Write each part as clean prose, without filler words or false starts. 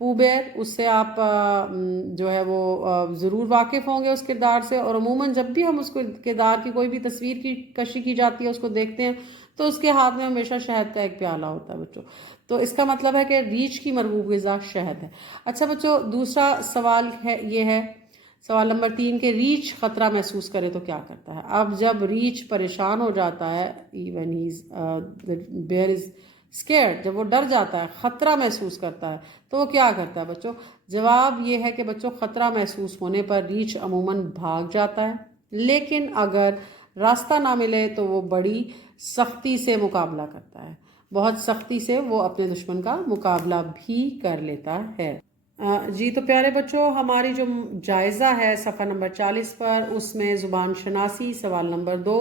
پوبیر، اس سے آپ جو ہے وہ ضرور واقف ہوں گے اس کردار سے، اور عموماً جب بھی ہم اس کو کردار کی کوئی بھی تصویر کی کشی کی جاتی ہے اس کو دیکھتے ہیں تو اس کے ہاتھ میں ہمیشہ شہد کا ایک پیالہ ہوتا ہے بچوں. تو اس کا مطلب ہے کہ ریچھ کی مرغوب غذا شہد ہے. اچھا بچوں، دوسرا سوال ہے، یہ ہے سوال نمبر 3 کہ ریچھ خطرہ محسوس کرے تو کیا کرتا ہے. اب جب ریچھ پریشان ہو جاتا ہے، when the bear is scared، جب وہ ڈر جاتا ہے، خطرہ محسوس کرتا ہے، تو وہ کیا کرتا ہے بچوں؟ جواب یہ ہے کہ بچوں خطرہ محسوس ہونے پر ریچھ عموماً بھاگ جاتا ہے، لیکن اگر راستہ نہ ملے تو وہ بڑی سختی سے مقابلہ کرتا ہے، بہت سختی سے وہ اپنے دشمن کا مقابلہ بھی کر لیتا ہے. جی تو پیارے بچوں، ہماری جو جائزہ ہے صفحہ نمبر 40 پر، اس میں زبان شناسی سوال نمبر 2،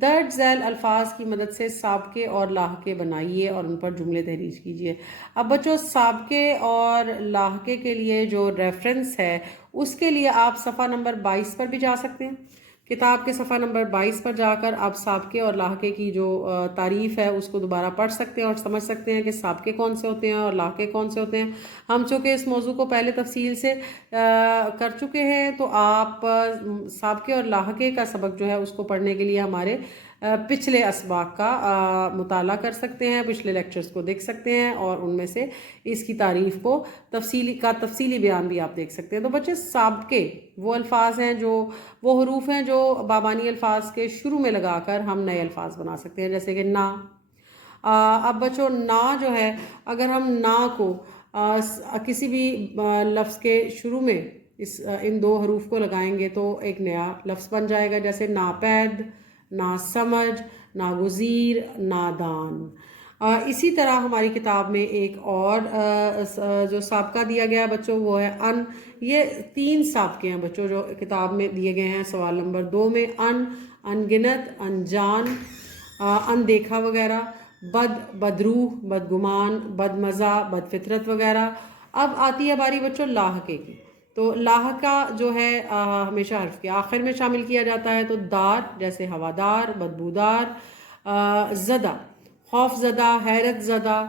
درج ذیل الفاظ کی مدد سے سابقے اور لاحقے بنائیے اور ان پر جملے تحریر کیجیے. اب بچوں سابقے اور لاحقے کے لیے جو ریفرنس ہے اس کے لیے آپ صفحہ نمبر 22 پر بھی جا سکتے ہیں. کتاب کے صفحہ نمبر 22 پر جا کر آپ سابقے اور لاحقے کی جو تعریف ہے اس کو دوبارہ پڑھ سکتے ہیں اور سمجھ سکتے ہیں کہ سابقے کون سے ہوتے ہیں اور لاحقے کون سے ہوتے ہیں. ہم چونکہ اس موضوع کو پہلے تفصیل سے کر چکے ہیں، تو آپ سابقے اور لاحقے کا سبق جو ہے اس کو پڑھنے کے لیے ہمارے پچھلے اسباق کا مطالعہ کر سکتے ہیں، پچھلے لیکچرز کو دیکھ سکتے ہیں، اور ان میں سے اس کی تعریف کو تفصیلی بیان بھی آپ دیکھ سکتے ہیں. تو بچے سابقے وہ الفاظ ہیں، وہ حروف ہیں جو بابانی الفاظ کے شروع میں لگا کر ہم نئے الفاظ بنا سکتے ہیں، جیسے کہ نا. اب بچوں نا جو ہے، اگر ہم نا کو کسی بھی لفظ کے شروع میں ان 2 حروف کو لگائیں گے تو ایک نیا لفظ بن جائے گا، جیسے ناپید، ناسمجھ، ناگزیر، نادان. اسی طرح ہماری کتاب میں ایک اور جو سابقہ دیا گیا ہے بچوں وہ ہے ان. یہ 3 سابقے ہیں بچوں جو کتاب میں دیے گئے ہیں سوال نمبر 2 میں. انگنت، انجان، اندیکھا وغیرہ، بدروح، بدگمان، بدمزہ، بدفطرت وغیرہ. اب آتی ہے باری بچوں لاحقے کی. تو لاحقہ جو ہے ہمیشہ حرف کے آخر میں شامل کیا جاتا ہے. تو دار جیسے ہوادار، بدبودار، زدہ خوف زدہ، حیرت زدہ،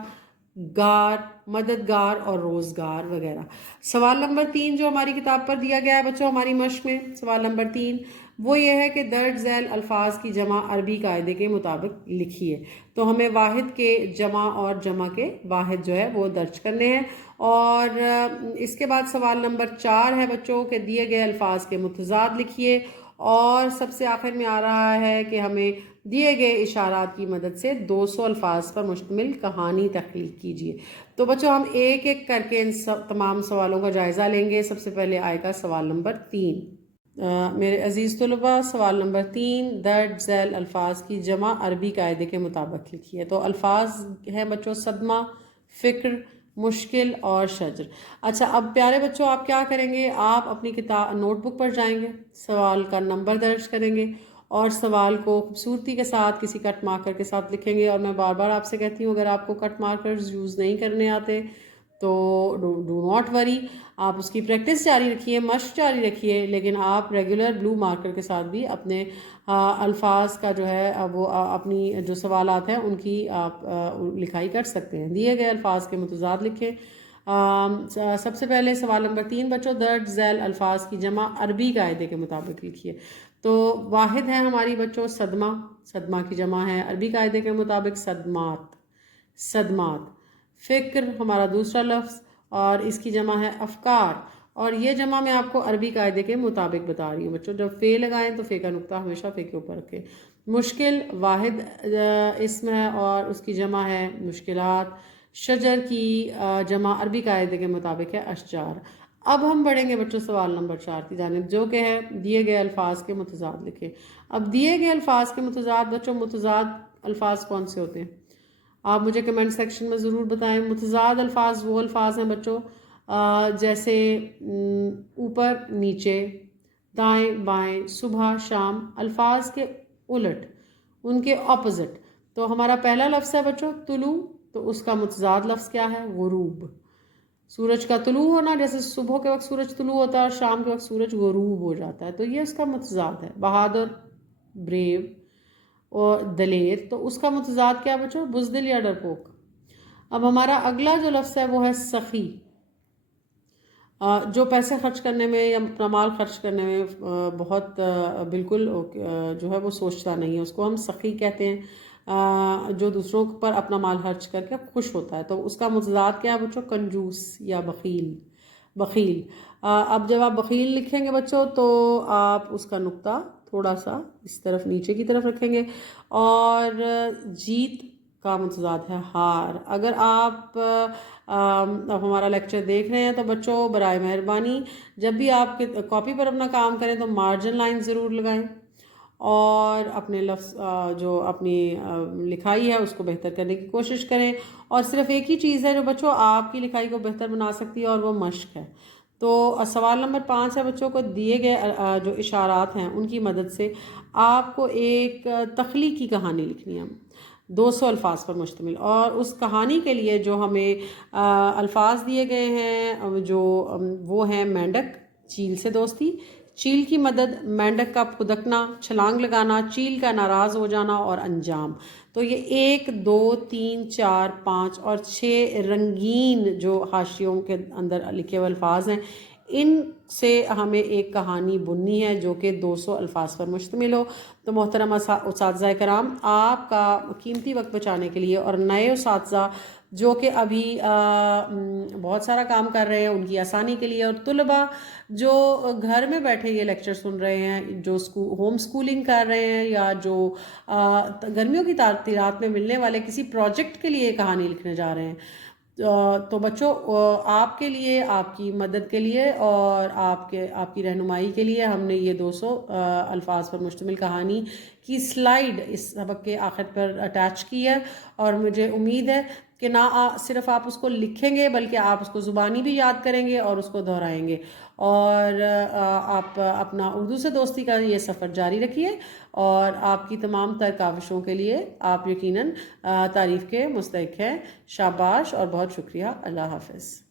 گار مددگار اور روزگار وغیرہ. سوال نمبر 3 جو ہماری کتاب پر دیا گیا ہے بچوں ہماری مشق میں، سوال نمبر 3 وہ یہ ہے کہ درج ذیل الفاظ کی جمع عربی قاعدے کے مطابق لکھیے. تو ہمیں واحد کے جمع اور جمع کے واحد جو ہے وہ درج کرنے ہیں. اور اس کے بعد سوال نمبر 4 ہے بچوں کہ دیے گئے الفاظ کے متضاد لکھیے. اور سب سے آخر میں آ رہا ہے کہ ہمیں دیے گئے اشارات کی مدد سے 200 الفاظ پر مشتمل کہانی تخلیق کیجیے. تو بچوں ہم ایک ایک کر کے ان تمام سوالوں کا جائزہ لیں گے. سب سے پہلے آئے گا سوال نمبر 3. میرے عزیز طلباء، سوال نمبر 3 درج ذیل الفاظ کی جمع عربی قاعدے کے مطابق لکھیے. تو الفاظ ہیں بچوں صدمہ، فکر، مشکل اور شجر. اچھا اب پیارے بچوں آپ کیا کریں گے، آپ اپنی کتاب نوٹ بک پر جائیں گے، سوال کا نمبر درج کریں گے اور سوال کو خوبصورتی کے ساتھ کسی کٹ مارکر کے ساتھ لکھیں گے. اور میں بار بار آپ سے کہتی ہوں اگر آپ کو کٹ مارکرز یوز نہیں کرنے آتے تو ڈو ناٹ وری، آپ اس کی پریکٹس جاری رکھیے، مشق جاری رکھیے، لیکن آپ ریگولر بلو مارکر کے ساتھ بھی اپنے الفاظ کا جو ہے وہ اپنی جو سوالات ہیں ان کی آپ لکھائی کر سکتے ہیں. دیے گئے الفاظ کے متضاد لکھیں. سب سے پہلے سوال نمبر 3 بچوں درج ذیل الفاظ کی جمع عربی قاعدے کے مطابق لکھیے. تو واحد ہے ہماری بچوں صدمہ، صدمہ کی جمع ہے عربی قاعدے کے مطابق صدمات، صدمات. فکر ہمارا دوسرا لفظ اور اس کی جمع ہے افکار، اور یہ جمع میں آپ کو عربی قاعدے کے مطابق بتا رہی ہوں بچوں. جب فے لگائیں تو فے کا نقطہ ہمیشہ فے کے اوپر رکھیں. مشکل واحد اسم ہے اور اس کی جمع ہے مشکلات. شجر کی جمع عربی قاعدے کے مطابق ہے اشجار. اب ہم بڑھیں گے بچوں سوال نمبر 4 کی جانب جو کہ ہے دیے گئے الفاظ کے متضاد لکھیں. اب دیے گئے الفاظ کے متضاد بچوں متضاد الفاظ کون سے ہوتے ہیں آپ مجھے کمنٹ سیکشن میں ضرور بتائیں. متضاد الفاظ وہ الفاظ ہیں بچوں جیسے اوپر نیچے، دائیں بائیں، صبح شام، الفاظ کے الٹ، ان کے اپوزٹ. تو ہمارا پہلا لفظ ہے بچوں طلوع، تو اس کا متضاد لفظ کیا ہے غروب. سورج کا طلوع ہونا، جیسے صبح کے وقت سورج طلوع ہوتا ہے اور شام کے وقت سورج غروب ہو جاتا ہے، تو یہ اس کا متضاد ہے. بہادر، بریو اور دلیر، تو اس کا متضاد کیا بچوں بزدل یا ڈرپوک. اب ہمارا اگلا جو لفظ ہے وہ ہے سخی. جو پیسے خرچ کرنے میں یا اپنا مال خرچ کرنے میں بہت بالکل جو ہے وہ سوچتا نہیں ہے، اس کو ہم سخی کہتے ہیں، جو دوسروں پر اپنا مال خرچ کر کے خوش ہوتا ہے، تو اس کا متضاد کیا ہے بچوں؟ کنجوس یا بخیل. بخیل. اب جب آپ بخیل لکھیں گے بچوں تو آپ اس کا نقطہ تھوڑا سا اس طرف نیچے کی طرف رکھیں گے. اور جیت کا متضاد ہے ہار. اگر آپ اب ہمارا لیکچر دیکھ رہے ہیں تو بچوں برائے مہربانی جب بھی آپ کاپی پر اپنا کام کریں تو مارجن لائن ضرور لگائیں، اور اپنے لفظ جو اپنی لکھائی ہے اس کو بہتر کرنے کی کوشش کریں. اور صرف ایک ہی چیز ہے جو بچوں آپ کی لکھائی کو بہتر بنا سکتی ہے، اور وہ مشق ہے. تو سوال نمبر 5 ہے بچوں کو دیے گئے جو اشارات ہیں ان کی مدد سے آپ کو ایک تخلیقی کہانی لکھنی ہے 200 الفاظ پر مشتمل. اور اس کہانی کے لیے جو ہمیں الفاظ دیے گئے ہیں جو وہ ہیں مینڈک، چیل سے دوستی، چیل کی مدد، مینڈک کا پھدکنا، چھلانگ لگانا، چیل کا ناراض ہو جانا اور انجام. تو یہ 1 2 3 4 5 اور 6 رنگین جو حاشیوں کے اندر لکھے ہوئے الفاظ ہیں، ان سے ہمیں ایک کہانی بننی ہے جو کہ 200 الفاظ پر مشتمل ہو. تو محترم اساتذہ کرام، آپ کا قیمتی وقت بچانے کے لیے اور نئے اساتذہ جو کہ ابھی بہت سارا کام کر رہے ہیں ان کی آسانی کے لیے، اور طلباء جو گھر میں بیٹھے یہ لیکچر سن رہے ہیں، جو ہوم سکولنگ کر رہے ہیں، یا جو گرمیوں کی تعطیلات میں ملنے والے کسی پروجیکٹ کے لیے کہانی لکھنے جا رہے ہیں، تو بچوں آپ کے لیے، آپ کی مدد کے لیے اور آپ کی رہنمائی کے لیے ہم نے یہ 200 الفاظ پر مشتمل کہانی کی سلائیڈ اس سبق کے آخر پر اٹیچ کی ہے. اور مجھے امید ہے کہ نہ صرف آپ اس کو لکھیں گے بلکہ آپ اس کو زبانی بھی یاد کریں گے اور اس کو دہرائیں گے. اور آپ اپنا اردو سے دوستی کا یہ سفر جاری رکھیے، اور آپ کی تمام تر کاوشوں کے لیے آپ یقیناً تعریف کے مستحق ہیں. شاباش اور بہت شکریہ. اللہ حافظ.